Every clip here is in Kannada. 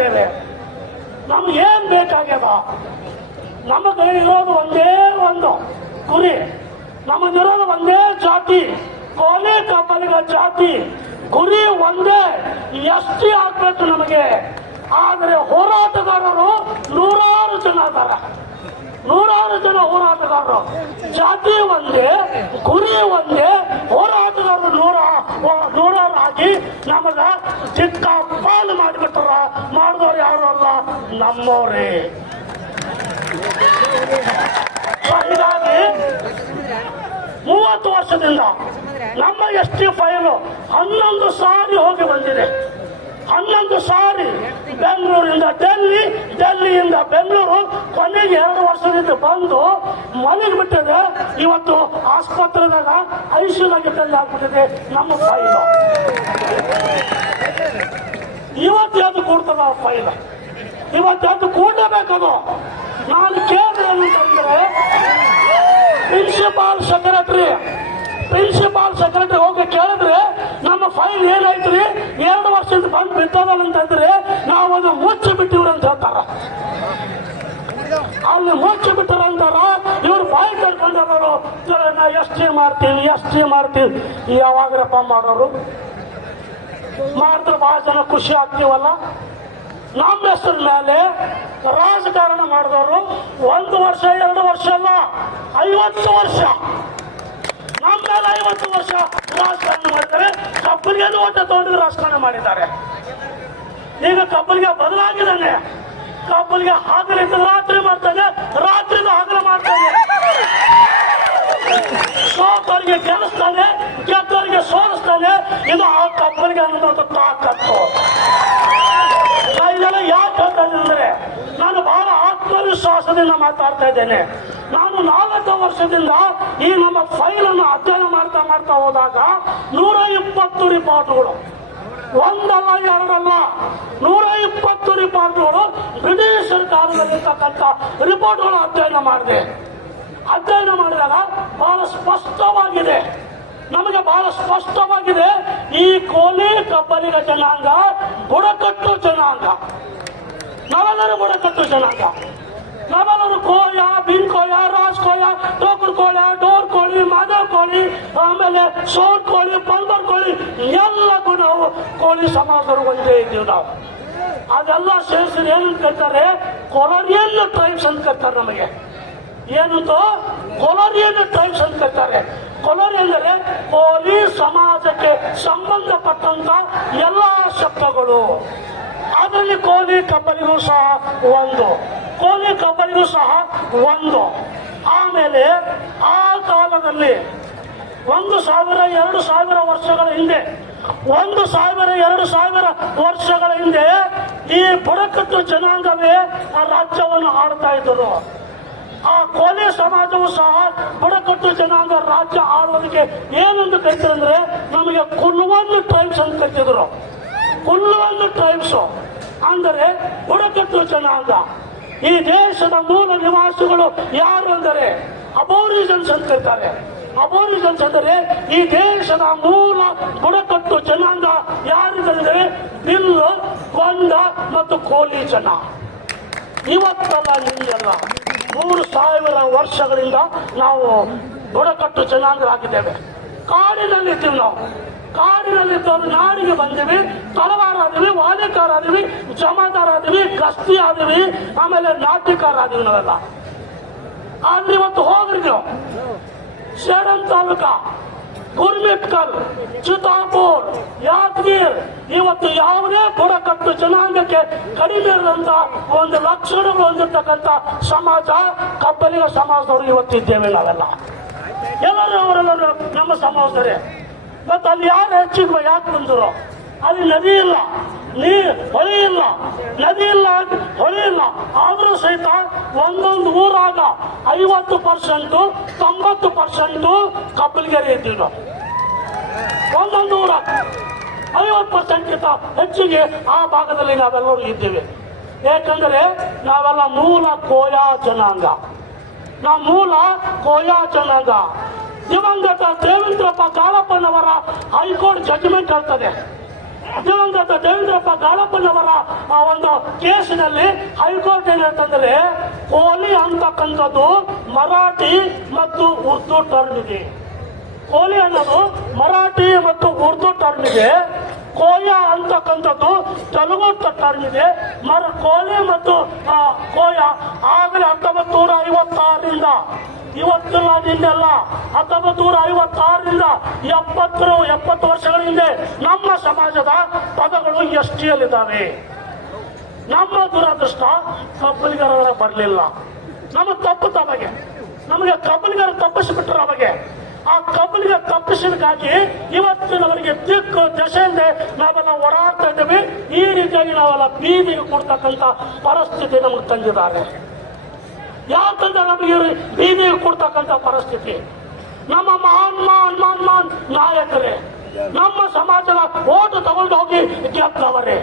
ಆಗಿದ್ದೇವೆ ನಮ್ಗೆ ಏನ್ ಬೇಕಾಗ್ಯದ? ನಮಗೆ ಇರೋದು ಒಂದೇ ಒಂದು ಗುರಿ ನಮಗಿರೋದು ಒಂದೇ ಜಾತಿ. ಕೋಲಿ ಕಬ್ಬಲಿಗ ಜಾತಿ. ಗುರಿ ಒಂದೇ ಎಷ್ಟಿ ಆಗ್ಬೇಕು ನಮಗೆ. ಆದರೆ ಹೋರಾಟಗಾರರು ನೂರಾರು ಜನ ಅದಾರ ನೂರಾರು ಜನ ಹೋರಾಟಗಾರರು. ಜಾತಿ ಒಂದೇ ಗುರಿ ಒಂದೇ, ಹೋರಾಟಗಾರರು ನೂರ ನೂರಾರು ಆಗಿ ನಮಗ ನಮ್ಮವ್ರೇ ಹೀಗಾಗಿ ಮೂವತ್ತು ವರ್ಷದಿಂದ ನಮ್ಮ ಎಸ್ ಟಿ ಫೈಲು ಹನ್ನೊಂದು ಸಾರಿ ಹೋಗಿ ಬಂದಿದೆ. ಹನ್ನೊಂದು ಸಾರಿ ಬೆಂಗಳೂರಿಂದ ಡೆಲ್ಲಿ, ಡೆಲ್ಲಿಯಿಂದ ಬೆಂಗಳೂರು, ಕೊನೆಗೆ ಎರಡು ವರ್ಷದಿಂದ ಬಂದು ಮನೆಗೆ ಬಿಟ್ಟಿದೆ ಇವತ್ತು ಆಸ್ಪತ್ರೆದಾಗ ಐಸಿಯುದಾಗ ಆಗ್ಬಿಟ್ಟಿದೆ ನಮ್ಮ ಫೈಲು. ಇವತ್ತು ಅದು ಕೊಡ್ತದ ಫೈಲ್? ಇವತ್ತು ಅದು ಕೂಡಬೇಕದು ನಾನು ಕೇಳಿದೆ ಪ್ರಿನ್ಸಿಪಾಲ್ ಸೆಕ್ರೆಟರಿ ಪ್ರಿನ್ಸಿಪಾಲ್ ಸೆಕ್ರೆಟರಿ ಹೋಗಿ ಕೇಳಿದ್ರೆ ನಮ್ಮ ಫೈಲ್ ಏನೈತ್ರಿ ಎರಡು ವರ್ಷದಿಂದ ಬಂದು ಅಂತ ಅಂತಂದ್ರೆ ನಾವು ಅದು ಮುಚ್ಚಿ ಬಿಟ್ಟಿವ್ರಿ ಅಂತ ಹೇಳ್ತಾರ. ಅಲ್ಲಿ ಮುಚ್ಚಿ ಬಿಟ್ಟಾರ ಅಂತಾರ, ಇವ್ರು ಫೈಲ್ ಕಟ್ಕೊಂಡವರು ನಾ ಮಾಡ್ತೀನಿ, ಎಸ್ ಟಿ ಮಾಡ್ತೀನಿ. ಯಾವಾಗ್ರಪ್ಪ ಮಾಡೋರು? ಮಾತ್ರ ಬಹಳ ಜನ ಖುಷಿ ಆಗ್ತೀವಲ್ಲ? ನಮ್ಮ ಹೆಸರ ಮೇಲೆ ರಾಜಕಾರಣ ಮಾಡಿದವರು ಒಂದು ವರ್ಷ, ಎರಡು ವರ್ಷ ಅಲ್ಲ, ಐವತ್ತು ವರ್ಷ. ನಮ್ಮ ಮೇಲೆ ಐವತ್ತು ವರ್ಷ ರಾಜಕಾರಣ ಮಾಡಿದ್ದಾರೆ. ಕಬ್ಬಲಿಗೆ ಓಟ ತಗೊಂಡು ರಾಜಕಾರಣ ಮಾಡಿದ್ದಾರೆ. ಈಗ ಕಬ್ಬಲಿಗೆ ಬದಲಾಗಿದ್ದಾನೆ. ಕಬ್ಬಲಿಗೆ ಹಾಕಲಿಂದ ರಾತ್ರಿ ಮಾಡ್ತಾನೆ ರಾತ್ರಿದ ಹಗಲ ಮಾಡ್ತಾನೆ. ಸೋತವರಿಗೆ ಗೆಲ್ಲಿಸ್ತಾನೆ, ಗೆದ್ದವರಿಗೆ ಸೋಲಿಸ್ತಾನೆ. ಇದು ಆ ಕಬ್ಬಲಿಗೆ ಅನ್ನೋದು ತಾಕತ್ತು. ನಾ ಇದೆಲ್ಲ ಯಾಕೆ ಅಂತಂದ್ರೆ ನಾನು ಬಹಳ ಆತ್ಮವಿಶ್ವಾಸದಿಂದ ಮಾತಾಡ್ತಾ ಇದ್ದೇನೆ. ನಾನು ನಾಲ್ಕು ವರ್ಷದಿಂದ ಈ ನಮ್ಮ ಫೈಲ್ ಅನ್ನು ಅಧ್ಯಯನ ಮಾಡ್ತಾ ಮಾಡ್ತಾ ಹೋದಾಗ ನೂರ ಇಪ್ಪತ್ತು ರಿಪೋರ್ಟ್ಗಳು ಒಂದಲ್ಲ ಎರಡಲ್ಲ ನೂರ ಇಪ್ಪತ್ತು ರಿಪೋರ್ಟ್ಗಳು ಬ್ರಿಟಿಷ್ ಸರ್ಕಾರದಲ್ಲಿರ್ತಕ್ಕಂಥ ರಿಪೋರ್ಟ್ಗಳು ಅಧ್ಯಯನ ಮಾಡಿದೆ. ಅಧ್ಯಯನ ಮಾಡಿದಾಗ ಬಹಳ ಸ್ಪಷ್ಟವಾಗಿದೆ. ನಮಗೆ ಬಹಳ ಸ್ಪಷ್ಟವಾಗಿದೆ, ಈ ಕೋಲಿ ಕಬ್ಬಲಿನ ಜನಾಂಗ ಬುಡಕಟ್ಟು ಜನಾಂಗ. ನಾವೆಲ್ಲರೂ ಬುಡಕಟ್ಟು ಜನಾಂಗ. ನಾವೆಲ್ಲರೂ ಕೋಯ ರಾಜ್ ಕೋಯ್ಯ ಟೋಕರ್ ಕೋಳ ಡೋರ್ ಕೋಳಿ ಮಾಧವ್ ಕೋಳಿ, ಆಮೇಲೆ ಸೋರ್ ಕೋಳಿ ಪಲ್ಬರ್ ಕೋಳಿ, ಎಲ್ಲಕ್ಕೂ ನಾವು ಕೋಳಿ ಸಮಾಜರು ಒಂದೇ ಇದ್ದೀವಿ ನಾವು. ಅದೆಲ್ಲ ಸೇರಿಸಿ ಏನಂತ ಕರ್ತಾರೆ ಕೊಲರಿಯನ್ ಟ್ರೈಬ್ಸ್ ಅಂತ ಕರ್ತಾರೆ ನಮಗೆ. ಏನಂತ ಕೊಲರಿಯನ್ ಟ್ರೈಬ್ಸ್ ಅಂತ ಕರ್ತಾರೆ ಕೊಲರಿ ಎಂದರೆ ಕೋಲಿ ಸಮಾಜಕ್ಕೆ ಸಂಬಂಧಪಟ್ಟಂತ ಎಲ್ಲ ಶಬ್ದಗಳು. ಅದರಲ್ಲಿ ಕೋಲಿ ಕಬ್ಬರಿಗೂ ಸಹ ಒಂದು. ಕೋಲಿ ಕಬ್ಬರಿಗೂ ಸಹ ಒಂದು. ಆಮೇಲೆ ಆ ಕಾಲದಲ್ಲಿ ಒಂದು ಸಾವಿರ, ಎರಡು ಸಾವಿರ ವರ್ಷಗಳ ಹಿಂದೆ, ಒಂದು ಸಾವಿರ, ಎರಡು ಸಾವಿರ ವರ್ಷಗಳ ಹಿಂದೆ ಈ ಬುಡಕಟ್ಟು ಜನಾಂಗವೇ ಆ ರಾಜ್ಯವನ್ನು ಆಳ್ತಾ ಇದ್ದರು. ಆ ಕೋಲೆ ಸಮಾಜವು ಸಹ ಬುಡಕಟ್ಟು ಜನಾಂಗ ರಾಜ್ಯ ಆಳುವುದಕ್ಕೆ ಏನಂತ ಕರಿತಾರೆ ಅಂದ್ರೆ ನಮಗೆ ಕುಲ್ವಾನ್ ಟ್ರೈಬ್ಸ್ ಅಂತ ಕರಿತಿದ್ರು. ಕುಲ್ವಾನ್ ಟ್ರೈಬ್ಸ್ ಅಂದರೆ ಬುಡಕಟ್ಟು ಜನಾಂಗ. ಈ ದೇಶದ ಮೂಲ ನಿವಾಸಿಗಳು ಯಾರು ಅಂದರೆ ಅಬೋರಿಜನ್ಸ್ ಅಂತ ಕರೀತಾರೆ. ಅಬೋರಿಜನ್ಸ್ ಅಂದರೆ ಈ ದೇಶದ ಮೂಲ ಬುಡಕಟ್ಟು ಜನಾಂಗ ಯಾರಿದ್ದಾರೆ ಬಿಲ್ಲು ಕೊಂಡ ಮತ್ತು ಕೋಲಿ ಜನ. ಇವತ್ತಲ್ಲ ನಿಂದಲ್ಲ ಮೂರು ಸಾವಿರ ವರ್ಷಗಳಿಂದ ನಾವು ಬುಡಕಟ್ಟು ಜನಾಂಗರಾಗಿದ್ದೇವೆ. ಕಾಡಿನಲ್ಲಿದ್ದೀವಿ ನಾವು. ಕಾಡಿನಲ್ಲಿ ನಾಡಿಗೆ ಬಂದಿವಿ ತಲವಾರ ಆದಿವಿ ವಾಲಿಕಾರ ಆದಿವಿ ಜಮಾದಾರ ಆದಿವಿ ಗಸ್ತಿ ಆದಿವಿ ಆಮೇಲೆ ನಾಟ್ಯಕಾರ ಆದಿವಿ ನಾವೆಲ್ಲ. ಆದ್ರೆ ಇವತ್ತು ಹೋಗ್ರಿ ನೀವು. ಸೇಡನ್ ತಾಲೂಕ. ಗುರ್ಮಿಟ್ಕಲ್ ಚಿತಾಪುರ್, ಯಾದಗಿರ್, ಇವತ್ತು ಯಾವುದೇ ಬುಡಕಟ್ಟು ಜನಾಂಗಕ್ಕೆ ಕಡಿಮೆ ಇರುವಂತ ಒಂದು ಲಕ್ಷಣ ಹೊಂದಿರ್ತಕ್ಕಂಥ ಸಮಾಜ, ಕಬ್ಬಲಿಗ ಸಮಾಜದವರು ಇವತ್ತಿದ್ದೇವೆ ನಾವೆಲ್ಲ. ಎಲ್ಲರೂ ಅವರೆಲ್ಲರೂ ನಮ್ಮ ಸಮಾಜದವರೇ. ಮತ್ತೆ ಅಲ್ಲಿ ಯಾರು ಹೆಚ್ಚಿಗೆ ಯಾಕೆ ಬಂದರು? ಅಲ್ಲಿ ನದಿ ಇಲ್ಲ. ನೀರು ಹೊಳೆ ಇಲ್ಲ. ನದಿ ಇಲ್ಲ ಹೊಳೆ ಇಲ್ಲ. ಆದರೂ ಸಹಿತ ಒಂದೊಂದು ಊರಾಗ ಐವತ್ತು ಪರ್ಸೆಂಟು, ತೊಂಬತ್ತು ಪರ್ಸೆಂಟು ಕಬ್ಬಲಿಗೆರೆ ಇದ್ದೀವಿ ನಾವು. ಒಂದೊಂದು ಊರ ಐವತ್ತು ಪರ್ಸೆಂಟ್ಗಿಂತ ಹೆಚ್ಚಿಗೆ ಆ ಭಾಗದಲ್ಲಿ ನಾವೆಲ್ಲರೂ ಇದ್ದೇವೆ. ಏಕೆಂದರೆ ನಾವೆಲ್ಲ ಮೂಲ ಕೋಯಾ ಜನಾಂಗ. ನಾವು ಮೂಲ ಕೋಯಾ ಜನಾಂಗ. ದಿವಂಗತ ದೇವೇಂದ್ರಪ್ಪ ಕಾಳಪ್ಪನವರ ಹೈಕೋರ್ಟ್ ಜಡ್ಜ್ಮೆಂಟ್ ಹೇಳ್ತದೆ. ದಿವಂಗತ ದೇವೇಂದ್ರಪ್ಪ ಗಾಳಪ್ಪನವರ ಆ ಒಂದು ಕೇಸಿನಲ್ಲಿ ಹೈಕೋರ್ಟ್ ಏನಂತಂದ್ರೆ ಕೋಲಿ ಅಂತಕ್ಕಂಥದ್ದು ಮರಾಠಿ ಮತ್ತು ಉರ್ದು ಟರ್ಮ್ ಇದೆ. ಕೋಲಿ ಅನ್ನೋದು ಮರಾಠಿ ಮತ್ತು ಉರ್ದು ಟರ್ಮ್ ಇದೆ. ಕೋಯ ಅಂತಕ್ಕಂಥದ್ದು ತೆಲುಗು ಟರ್ಮ್ ಇದೆ. ಮರ ಕೋಲಿ ಮತ್ತು ಕೋಯ ಆಗಲೇ ಹತ್ತೊಂಬತ್ತು ನೂರ ಐವತ್ತಾರರಿಂದ ಇವತ್ತಿನ ಹಿಂದೆಲ್ಲ ಹತ್ತೊಂಬತ್ತು ನೂರ ಐವತ್ತಾರರಿಂದ ಎಪ್ಪತ್ತು ಎಪ್ಪತ್ತು ವರ್ಷಗಳ ಹಿಂದೆ ನಮ್ಮ ಸಮಾಜದ ಪದಗಳು ಎಷ್ಟಿಯಲ್ಲಿದ್ದಾವೆ? ನಮ್ಮ ದುರದೃಷ್ಟ ಕಬ್ಬಲಿಗರ ಬರಲಿಲ್ಲ. ನಮ್ಮ ತಪ್ಪು ತಮಗೆ ನಮಗೆ ಕಬ್ಬಲಿಗರ ತಪ್ಪಿಸಿಬಿಟ್ರು ಅವಾಗೆ ಆ ಕಬ್ಬಲಿಗ ತಪ್ಪಿಸಿದಕ್ಕಾಗಿ ನಮಗೆ ದಿಕ್ಕು ದಶೆಯಿಂದ ನಾವೆಲ್ಲ ಹೊರಾಡ್ತಾ ಇದ್ದೀವಿ. ಈ ರೀತಿಯಾಗಿ ನಾವೆಲ್ಲ ಬೀದಿಗೆ ಕೊಡ್ತಕ್ಕಂಥ ಪರಿಸ್ಥಿತಿ ನಮಗೆ ತಂದಿದ್ದಾರೆ. ಯಾಕಂದ್ರೆ ನಮಗೆ ನೀನೇ ಕೊಡ್ತಕ್ಕಂಥ ಪರಿಸ್ಥಿತಿ. ನಮ್ಮ ಮಹಾನ್ ಮಹಾನ್ ಮಹಾನ್ ಮಹಾನ್ ನಾಯಕರೇ, ನಮ್ಮ ಸಮಾಜದ ಓಟು ತಗೊಂಡು ಹೋಗಿ ಗೆದ್ದವರೇ,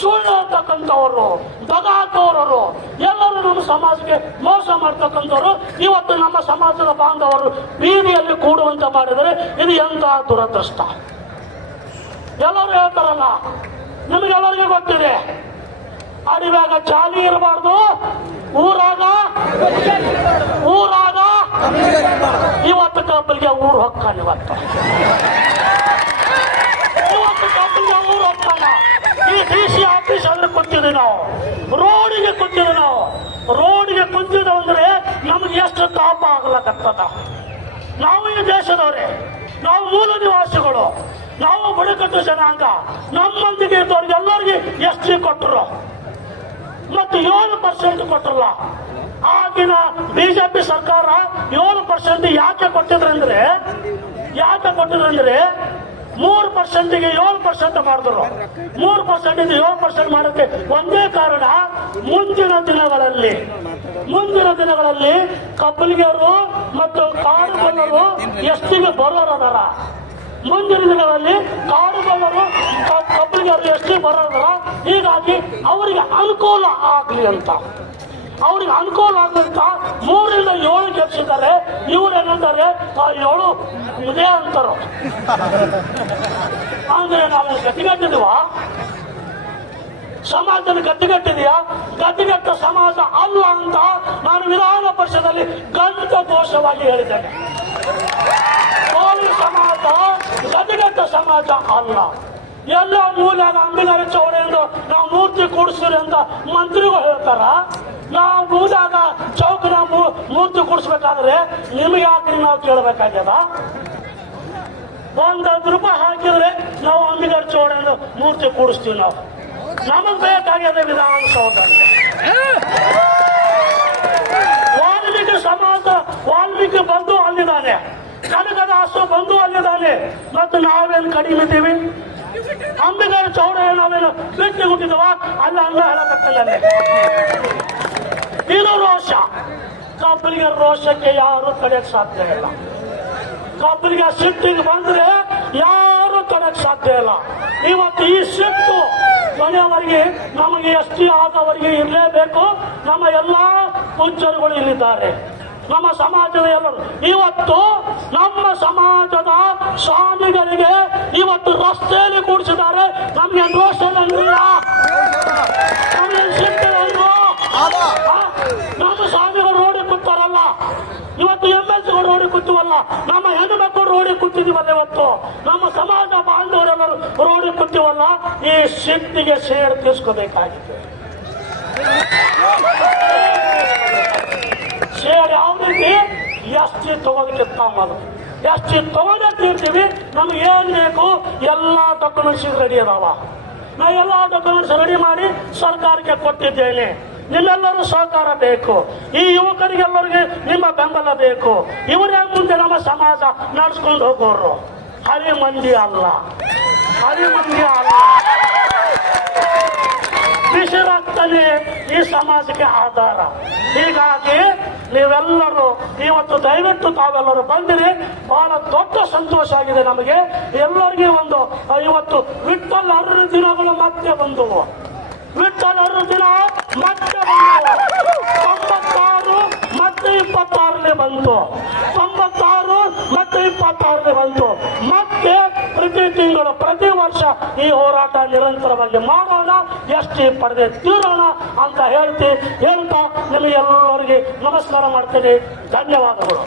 ಸುಳ್ಳು ಹೇಳ್ತಕ್ಕಂಥವರು ದಗಾಕೋರರು ಎಲ್ಲರೂ ನಮ್ಮ ಸಮಾಜಕ್ಕೆ ಮೋಸ ಮಾಡ್ತಕ್ಕಂಥವ್ರು. ಇವತ್ತು ನಮ್ಮ ಸಮಾಜದ ಬಾಂಧವರು ಬೀದಿಯಲ್ಲಿ ಕೂಡುವಂತ ಮಾಡಿದರೆ ಇದು ಎಂತ ದುರದೃಷ್ಟ. ಎಲ್ಲರೂ ಹೇಳ್ತಾರಲ್ಲ, ನಿಮಗೆಲ್ಲರಿಗೂ ಗೊತ್ತಿದೆ, ಅಡಿವಾಗ ಜಾಲಿ ಇರಬಾರ್ದು ಊರಾಗ? ಊರಾಗ? ಇವತ್ತು ಕಬ್ಬಲಿಗೆ ಊರು ಹೊಕ್ಕಾನ ಇವತ್ತು. ಇವತ್ತು ಕಬ್ಬಲಿಗೆ ಊರು ಹೊಕ್ಕಾನ ಈ ಡಿ ಸಿ ಆಫೀಸ್ ಕೂತಿದ್ವಿ ನಾವು. ರೋಡಿಗೆ ಕುಂತಿದ್ವಿ ನಾವು. ರೋಡಿಗೆ ಕುಂತಿದ್ದು ಅಂದ್ರೆ ನಮ್ಗೆ ಎಷ್ಟು ತಾಪ ಆಗ್ಲಕತ್ತದ. ನಾವು ಈ ದೇಶದವರೇ. ನಾವು ಮೂಲ ನಿವಾಸಿಗಳು. ನಾವು ಬುಡಕಟ್ಟು ಜನಾಂಗ. ನಮ್ಮೊಂದಿಗೆ ಇದ್ದವ್ರಿಗೆ ಎಲ್ಲರಿಗೆ ಎಷ್ಟು ಕೊಟ್ಟರು ಮತ್ತು ಏಳು ಪರ್ಸೆಂಟ್ ಕೊಟ್ಟಲ್ಲ ಆಗಿನ ಬಿಜೆಪಿ ಸರ್ಕಾರ ಏಳು ಪರ್ಸೆಂಟ್ ಯಾಕೆ ಕೊಟ್ಟಿದ್ರಂದ್ರೆ ಯಾಕೆ ಕೊಟ್ಟಿದ್ರಂದ್ರೆ ಮೂರು ಪರ್ಸೆಂಟಿಗೆ ಏಳು ಪರ್ಸೆಂಟ್ ಮಾಡಿದ್ರು. ಮೂರು ಪರ್ಸೆಂಟ್ ಏಳು ಪರ್ಸೆಂಟ್ ಮಾಡೋಕ್ಕೆ ಒಂದೇ ಕಾರಣ ಮುಂದಿನ ದಿನಗಳಲ್ಲಿ. ಮುಂದಿನ ದಿನಗಳಲ್ಲಿ ಕಬ್ಬಲಿಗೆರು ಮತ್ತು ಕಾಡುಗೊಲ್ಲರು ಎಷ್ಟಿಗೆ ಬರೋರದಾರ? ಮುಂದಿನ ದಿನಗಳಲ್ಲಿ ಕಾಡುಗೊಲ್ಲರು ಕಬ್ಬಲಿಗೆರು ಎಷ್ಟು ಬರೋರದಾರ ಹೀಗಾಗಿ ಅವರಿಗೆ ಅನುಕೂಲ ಆಗಲಿ ಅಂತ. ಅವ್ರಿಗೆ ಅನುಕೂಲ ಆಗಂತ ಮೂರಿಂದ ಏಳು ಗೆಲ್ಸಿದ್ದಾರೆ ಇವ್ರು ಏನಂತಾರೆ? ಆ ಏಳು ಇದೇ ಅಂತಾರ. ಅಂದ್ರೆ ನಾವು ಗಟ್ಟಿಗಟ್ಟಿದ್ವ? ಸಮಾಜದಲ್ಲಿ ಗಟ್ಟಿಗಟ್ಟಿದೆಯಾ? ಗಟ್ಟಿಗಟ್ಟ ಸಮಾಜ ಅಲ್ಲ ಅಂತ ನಾನು ವಿಧಾನ ಪರಿಷದಲ್ಲಿ ಗಂಟ ದೋಷವಾಗಿ ಹೇಳಿದ್ದೇನೆ. ಸಮಾಜ ಅಲ್ಲ. ಎಲ್ಲ ಮೂಲ ಅಂಬಿಗರ ಚೌಡೆಂದು ನಾವು ಮೂರ್ತಿ ಕೂಡಿಸ್ತೀರಿ ಅಂತ ಮಂತ್ರಿಗೂ ಹೇಳ್ತಾರ. ನಾವು ಮೂದಾಗ ಚೌಕನ ಮೂರ್ತಿ ಕೂಡಿಸ್ಬೇಕಾದ್ರೆ ನಿಮಗೆ ಯಾಕೆ ನಾವು ಕೇಳಬೇಕಾಗ್ಯದ? ಒಂದೊಂದು ರೂಪಾಯಿ ಹಾಕಿದ್ರೆ ನಾವು ಅಂಬಿಗರ ಚೌಡೆಂದು ಮೂರ್ತಿ ಕೂಡಿಸ್ತೀವಿ ನಾವು. ನಮಗ್ ಬೇಕಾಗ್ಯದ ವಿಧಾನಸೌಧ ವಾಲ್ಮೀಕಿ ಸಮಾಜ, ವಾಲ್ಮೀಕಿ ಬಂದು ಅಲ್ಲಿದ್ದಾನೆ. ಕನಕದಾಸು ಬಂದು ಅಲ್ಲಿದ್ದಾನೆ ಮತ್ತು ನಾವೇನು ಕಡಿಮೆ ಇದ್ದೀವಿ? ಅಂಬಿಗರ ಚೌಡ ನಾವೇನು ಬಿಟ್ಟು ಹುಟ್ಟಿದವ? ಅಲ್ಲ ಅಲ್ಲ ಹೇಳಕತ್ತಲ್ಲೇ ಇದು ರೋಷ. ಕಬ್ಬಲಿಗೆ ರೋಷಕ್ಕೆ ಯಾರು ತಡೆಯಕ್ ಸಾಧ್ಯ ಇಲ್ಲ. ಕಬ್ಬಲಿಗೆ ಸಿಟ್ಟಿಗೆ ಬಂದ್ರೆ ಯಾರು ತಡೆಯಕ್ ಸಾಧ್ಯ ಇಲ್ಲ. ಇವತ್ತು ಈ ಸಿಟ್ಟು ಮನೆಯವರಿಗೆ, ನಮಗೆ ಎಷ್ಟು ಆದವರಿಗೆ ಇರಲೇಬೇಕು. ನಮ್ಮ ಎಲ್ಲಾ ಪೂಜ್ಯರುಗಳು ಇಲ್ಲಿದ್ದಾರೆ. ನಮ್ಮ ಸಮಾಜದ ಇವತ್ತು ನಮ್ಮ ಸಮಾಜದ ಸ್ವಾಮಿಗಳಿಗೆ ಇವತ್ತು ರಸ್ತೆಯಲ್ಲಿ ಕೂಡಿಸಿದ್ದಾರೆ ನಮ್ಗೆ ದೋಷ ನಮ್ಗೆ ಸಿಟ್ಟಿಲ್ಲ ನಮ್ಮ ಸ್ವಾಮಿಗಳು ರೋಡಿ ಕೂತಾರಲ್ಲ. ಇವತ್ತು ಎಂ ಸಿಗಳು ರೋಡಿ ಕೂತೀವಲ್ಲ. ನಮ್ಮ ಹೆಣ್ಣು ಮಕ್ಕಳು ರೋಡಿ ಕೂತಿದೀವಲ್ಲ ಇವತ್ತು. ನಮ್ಮ ಸಮಾಜ ಬಾಂಧವರೆಲ್ಲರೂ ರೋಡಿ ಕೂತೀವಲ್ಲ. ಈ ಸಿಟ್ಟಿಗೆ ಸೇರಿ ತೀರ್ಸ್ಕೋಬೇಕಾಗಿದೆ. ಯಾವ ಎಷ್ಟು ಎಷ್ಟಿ ತಗೋದಕ್ಕೆ ತಮ್ಮದು ಎಷ್ಟು ತಗೋದಕ್ಕೆ ಇರ್ತೀವಿ ನಮ್ಗೆ ಏನು ಬೇಕು? ಎಲ್ಲಾ ಡಾಕ್ಯುಮೆಂಟ್ಸ್ ರೆಡಿ ಅದಾವ. ನಾ ಎಲ್ಲಾ ಡಾಕ್ಯುಮೆಂಟ್ಸ್ ರೆಡಿ ಮಾಡಿ ಸರ್ಕಾರಕ್ಕೆ ಕೊಟ್ಟಿದ್ದೇನೆ. ನಿಮ್ಮೆಲ್ಲರೂ ಸಹಕಾರ ಬೇಕು. ಈ ಯುವಕರಿಗೆಲ್ಲರಿಗೆ ನಿಮ್ಮ ಬೆಂಬಲ ಬೇಕು. ಇವರೇ ಮುಂದೆ ನಮ್ಮ ಸಮಾಜ ನಡ್ಸ್ಕೊಂಡು ಹೋಗೋರು? ಹರಿ ಮಂದಿ ಅಲ್ಲ. ಹರಿ ಮಂದಿ ಅಲ್ಲ. ಬಿಸಿ ರಕ್ತನೇ ಈ ಸಮಾಜಕ್ಕೆ ಆಧಾರ. ಹೀಗಾಗಿ ನೀವೆಲ್ಲರೂ ಇವತ್ತು ದಯವಿಟ್ಟು ತಾವೆಲ್ಲರೂ ಬಂದಿರಿ. ಬಹಳ ದೊಡ್ಡ ಸಂತೋಷ ಆಗಿದೆ ನಮಗೆ. ಎಲ್ಲರಿಗೂ ಒಂದು ಇವತ್ತು ವಿಠಲ್ ಅರ್ರ ದಿನಗಳು ಮತ್ತೆ ಬಂದವು ವಿಠಲ್ ಅರ್ರ ದಿನ ಮತ್ತೆ ಬಂದವು ತೊಂಬತ್ತಾರು ಮತ್ತೆ ಇಪ್ಪತ್ತಾರನೇ ಬಂತು ತೊಂಬತ್ತಾರು ಇಪ್ಪತ್ತಾರು ಮತ್ತು ಇಪ್ಪತ್ತಾರನೇ ಬಂತು ಮತ್ತೆ ಪ್ರತಿ ತಿಂಗಳು ಪ್ರತಿ ವರ್ಷ ಈ ಹೋರಾಟ ನಿರಂತರವಾಗಿ ಮಾಡೋಣ ಎಷ್ಟಿ ಪಡೆದೆ ತೀರೋಣ ಅಂತ ಹೇಳ್ತಿ ಹೇಳ್ತಾ ನಿಮಗೆಲ್ಲರಿಗೆ ನಮಸ್ಕಾರ ಮಾಡ್ತೀನಿ. ಧನ್ಯವಾದಗಳು.